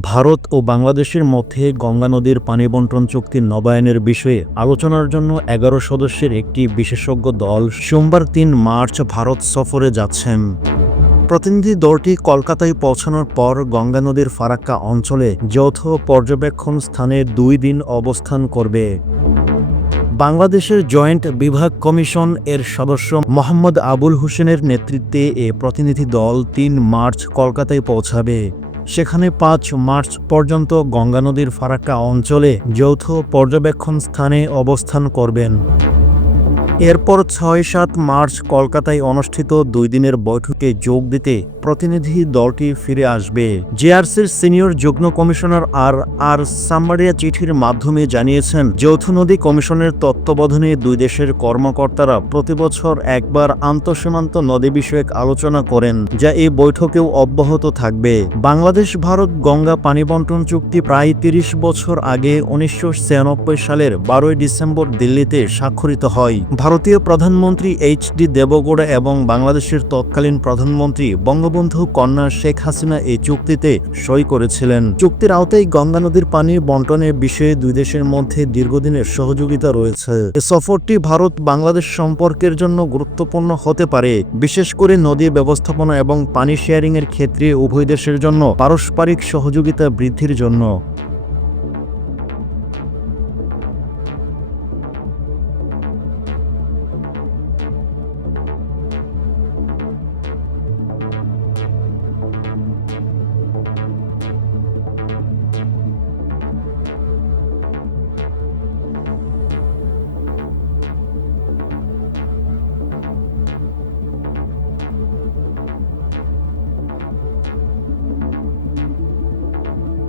ভারত ও বাংলাদেশের মধ্যে গঙ্গা নদীর পানি বণ্টন চুক্তি নবায়নের বিষয়ে আলোচনার জন্য ১১ সদস্যের একটি বিশেষজ্ঞ দল সোমবার ৩ মার্চ ভারত সফরে যাচ্ছেন। প্রতিনিধি দলটি কলকাতায় পৌঁছানোর পর গঙ্গা নদীর ফারাক্কা অঞ্চলে যৌথ পর্যবেক্ষণ স্থানে ২ দিন অবস্থান করবে। বাংলাদেশের জয়েন্ট বিভাগ কমিশন এর সদস্য মোহাম্মদ আবুল হোসেনের নেতৃত্বে এ প্রতিনিধি দল ৩ মার্চ কলকাতায় পৌঁছাবে। সেখানে ৫ মার্চ পর্যন্ত গঙ্গা নদীর ফারাক্কা অঞ্চলে যৌথ পর্যবেক্ষণ স্থানে অবস্থান করবেন। এরপর ৬-৭ মার্চ কলকাতায় অনুষ্ঠিত ২ দিনের বৈঠকে যোগ দিতে প্রতিনিধি দলটি ফিরে আসবে। জেআরসির সিনিয়র যুগ্ম কমিশনার আর সাম্বারিয়া চিঠির মাধ্যমে জানিয়েছেন, যৌথ নদী কমিশনের তত্ত্বাবধানে দুই দেশের কর্মকর্তারা প্রতিবছর একবার আন্তঃসীমান্ত নদী বিষয়ক আলোচনা করেন, যা এই বৈঠকেও অব্যাহত থাকবে। বাংলাদেশ ভারত গঙ্গা পানি বণ্টন চুক্তি প্রায় ৩০ বছর আগে ১৯৯৬ সালের ১২ ডিসেম্বর দিল্লিতে স্বাক্ষরিত হয়। ভারতীয় প্রধানমন্ত্রী এইচ.ডি. দেবগৌড়া এবং বাংলাদেশের তৎকালীন প্রধানমন্ত্রী বঙ্গবন্ধু কন্যা শেখ হাসিনা এই চুক্তিতে সই করেছিলেন। চুক্তির আওতায় গঙ্গা নদীর পানি বণ্টনের বিষয়ে দুই দেশের মধ্যে দীর্ঘদিনের সহযোগিতা রয়েছে। এ সফরটি ভারত বাংলাদেশ সম্পর্কের জন্য গুরুত্বপূর্ণ হতে পারে, বিশেষ করে নদী ব্যবস্থাপনা এবং পানি শেয়ারিংয়ের ক্ষেত্রে উভয় দেশের জন্য পারস্পরিক সহযোগিতা বৃদ্ধির জন্য।